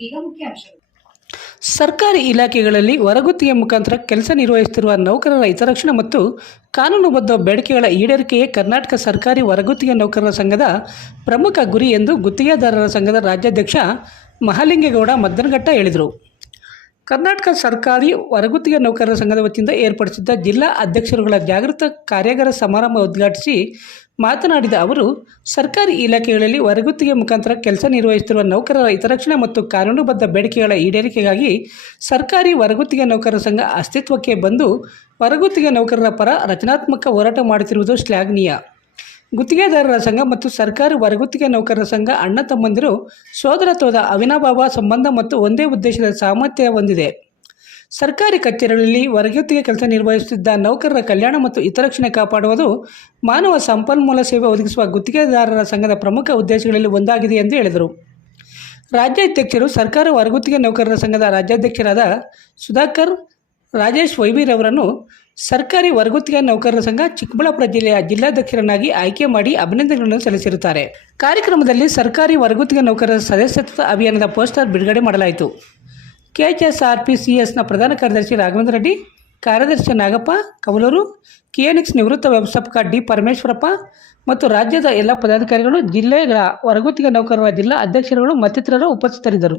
ಈಗ ಮುಖ್ಯಾಂಶಗಳು ಸರ್ಕಾರಿ ಇಲಾಖೆಗಳಲ್ಲಿ ಹೊರಗುತ್ತಿಗೆ ಮುಖಾಂತರ ಕೆಲಸ ನಿರ್ವಹಿಸುತ್ತಿರುವ ನೌಕರರ ಹಿತರಕ್ಷಣೆ ಮತ್ತು ಕಾನೂನುಬದ್ಧ ಬೇಡಿಕೆಗಳ ಈಡೇರಿಕೆಯೇ ಕರ್ನಾಟಕ ಸರ್ಕಾರಿ ಹೊರಗುತ್ತಿಗೆ ನೌಕರರ ಸಂಘದ ಪ್ರಮುಖ ಗುರಿ ಎಂದು ಗುತ್ತಿಗೆದಾರರ ಸಂಘದ ರಾಜ್ಯಾಧ್ಯಕ್ಷ ಮಹಾಲಿಂಗೇಗೌಡ ಮದ್ದನಘಟ್ಟ ಹೇಳಿದರು. ಕರ್ನಾಟಕ ಸರ್ಕಾರಿ ಹೊರಗುತ್ತಿಗೆ ನೌಕರರ ಸಂಘದ ವತಿಯಿಂದ ಏರ್ಪಡಿಸಿದ್ದ ಜಿಲ್ಲಾ ಅಧ್ಯಕ್ಷರುಗಳ ಜಾಗೃತ ಕಾರ್ಯಾಗಾರ ಸಮಾರಂಭ ಉದ್ಘಾಟಿಸಿ ಮಾತನಾಡಿದ ಅವರು, ಸರ್ಕಾರಿ ಇಲಾಖೆಗಳಲ್ಲಿ ಹೊರಗುತ್ತಿಗೆ ಮುಖಾಂತರ ಕೆಲಸ ನಿರ್ವಹಿಸುತ್ತಿರುವ ನೌಕರರ ಹಿತರಕ್ಷಣೆ ಮತ್ತು ಕಾನೂನುಬದ್ಧ ಬೇಡಿಕೆಗಳ ಈಡೇರಿಕೆಗಾಗಿ ಸರ್ಕಾರಿ ಹೊರಗುತ್ತಿಗೆ ನೌಕರರ ಸಂಘ ಅಸ್ತಿತ್ವಕ್ಕೆ ಬಂದು ಹೊರಗುತ್ತಿಗೆ ನೌಕರರ ಪರ ರಚನಾತ್ಮಕ ಹೋರಾಟ ಮಾಡುತ್ತಿರುವುದು ಶ್ಲಾಘನೀಯ. ಗುತ್ತಿಗೆದಾರರ ಸಂಘ ಮತ್ತು ಸರ್ಕಾರಿ ಹೊರಗುತ್ತಿಗೆ ನೌಕರರ ಸಂಘ ಅಣ್ಣ ತಮ್ಮಂದಿರು ಸೋದರತ್ವದ ಅವಿನಾಭಾವ ಸಂಬಂಧ ಮತ್ತು ಒಂದೇ ಉದ್ದೇಶದ ಸಾಮರ್ಥ್ಯ ಹೊಂದಿದೆ. ಸರ್ಕಾರಿ ಕಚೇರಿಗಳಲ್ಲಿ ಹೊರಗುತ್ತಿಗೆ ಕೆಲಸ ನಿರ್ವಹಿಸುತ್ತಿದ್ದ ನೌಕರರ ಕಲ್ಯಾಣ ಮತ್ತು ಹಿತರಕ್ಷಣೆ ಕಾಪಾಡುವುದು ಮಾನವ ಸಂಪನ್ಮೂಲ ಸೇವೆ ಒದಗಿಸುವ ಗುತ್ತಿಗೆದಾರರ ಸಂಘದ ಪ್ರಮುಖ ಉದ್ದೇಶಗಳಲ್ಲಿ ಒಂದಾಗಿದೆ ಎಂದು ಹೇಳಿದರು. ರಾಜ್ಯಾಧ್ಯಕ್ಷರು, ಸರ್ಕಾರ ಹೊರಗುತ್ತಿಗೆ ನೌಕರರ ಸಂಘದ ರಾಜ್ಯಾಧ್ಯಕ್ಷರಾದ ಸುಧಾಕರ್, ರಾಜೇಶ್ ವೈವಿರವರನ್ನು ಸರ್ಕಾರಿ ವರ್ಗುತ್ತಿಗೆ ನೌಕರರ ಸಂಘ ಚಿಕ್ಕಬಳ್ಳಾಪುರ ಜಿಲ್ಲೆಯ ಜಿಲ್ಲಾಧ್ಯಕ್ಷರನ್ನಾಗಿ ಆಯ್ಕೆ ಮಾಡಿ ಅಭಿನಂದನೆಗಳನ್ನು ಸಲ್ಲಿಸಿರುತ್ತಾರೆ. ಕಾರ್ಯಕ್ರಮದಲ್ಲಿ ಸರ್ಕಾರಿ ವರ್ಗುತ್ತಿಗೆ ನೌಕರರ ಸದಸ್ಯತ್ವ ಅಭಿಯಾನದ ಪೋಸ್ಟರ್ ಬಿಡುಗಡೆ ಮಾಡಲಾಯಿತು. ಕೆಎಚ್ಎಸ್ಆರ್ಪಿ ಸಿಎಸ್ನ ಪ್ರಧಾನ ಕಾರ್ಯದರ್ಶಿ ರಾಘವೇಂದ್ರ ರೆಡ್ಡಿ, ಕಾರ್ಯದರ್ಶಿ ನಾಗಪ್ಪ, ಕವಲೂರು, ಕೆಎನ್ಎಕ್ಸ್ ನಿವೃತ್ತ ವ್ಯವಸ್ಥಾಪಕ ಡಿ ಪರಮೇಶ್ವರಪ್ಪ ಮತ್ತು ರಾಜ್ಯದ ಎಲ್ಲ ಪದಾಧಿಕಾರಿಗಳು, ಜಿಲ್ಲೆಗಳ ಹೊರಗುತ್ತಿಗೆ ನೌಕರರ ಜಿಲ್ಲಾ ಅಧ್ಯಕ್ಷರುಗಳು ಮತ್ತಿತರರು ಉಪಸ್ಥಿತರಿದ್ದರು.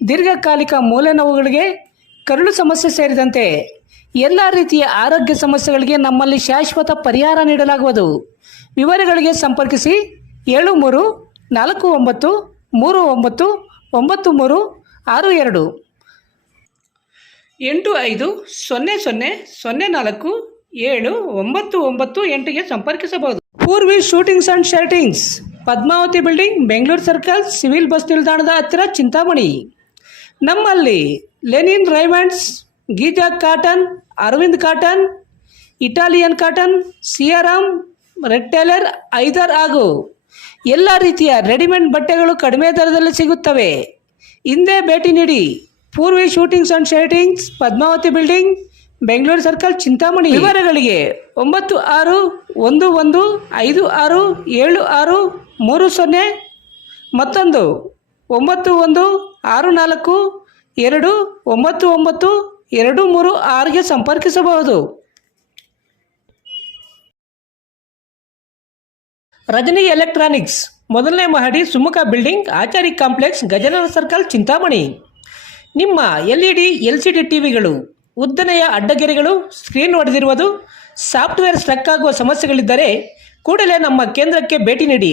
ದೀರ್ಘಕಾಲಿಕ ಮೂಲೆ ನೋವುಗಳಿಗೆ ಕರುಳು ಸಮಸ್ಯೆ ಸೇರಿದಂತೆ ಎಲ್ಲ ರೀತಿಯ ಆರೋಗ್ಯ ಸಮಸ್ಯೆಗಳಿಗೆ ನಮ್ಮಲ್ಲಿ ಶಾಶ್ವತ ಪರಿಹಾರ ನೀಡಲಾಗುವುದು. ವಿವರಗಳಿಗೆ ಸಂಪರ್ಕಿಸಿ ಏಳು ಮೂರು ನಾಲ್ಕು ಒಂಬತ್ತು ಮೂರು ಒಂಬತ್ತು ಒಂಬತ್ತು ಮೂರು ಆರು ಎರಡು. ಎಂಟು ಐದು ಸೊನ್ನೆ ಸೊನ್ನೆ ಸೊನ್ನೆ ನಾಲ್ಕು ಏಳು ಒಂಬತ್ತು ಒಂಬತ್ತು ಎಂಟಿಗೆ ಸಂಪರ್ಕಿಸಬಹುದು. Purvi suitings and shirtings, Padmavati building, Bengaluru circle, civil bus ನಿಲ್ದಾಣದ ಹತ್ತಿರ ಚಿಂತಾಮಣಿ. ನಮ್ಮಲ್ಲಿ linen Raymonds, Giza cotton, Arvind cotton, Italian cotton, Siyaram, red tailor, ಐದರ್ ಹಾಗೂ ಎಲ್ಲ ರೀತಿಯ ರೆಡಿಮೇಡ್ ಬಟ್ಟೆಗಳು ಕಡಿಮೆ ದರದಲ್ಲಿ ಸಿಗುತ್ತವೆ. ಹಿಂದೆ ಭೇಟಿ ನೀಡಿ Purvi suitings and shirtings Padmavati building, Bengaluru circle, Chintamani. ವಿವರಗಳಿಗೆ ಒಂಬತ್ತು ಆರು ಒಂದು ಒಂದು ಐದು ಆರು ಏಳು ಆರು ಮೂರು ಸೊನ್ನೆ, ಮತ್ತೊಂದು ಒಂಬತ್ತು ಒಂದು ಆರು ನಾಲ್ಕು, ಎರಡು, ಒಂಬತ್ತು ಒಂಬತ್ತು, ಎರಡು, ಮೂರು, ಆರಿಗೆ ಸಂಪರ್ಕಿಸಬಹುದು. ರಜನಿ ಎಲೆಕ್ಟ್ರಾನಿಕ್ಸ್, ಮೊದಲನೇ ಮಹಡಿ Sumukha building, Achari complex Gajanana circle, Chintamani. ನಿಮ್ಮ L E D L C D ಟಿವಿಗಳು, ಉದ್ದನೆಯ ಅಡ್ಡಗೆರೆಗಳು, ಸ್ಕ್ರೀನ್ ಹೊಡೆದಿರುವುದು ಸಾಫ್ಟ್ವೇರ್ ಸ್ಟ್ರಕ್ ಆಗುವ ಸಮಸ್ಯೆಗಳಿದ್ದರೆ ಕೂಡಲೇ ನಮ್ಮ ಕೇಂದ್ರಕ್ಕೆ ಭೇಟಿ ನೀಡಿ.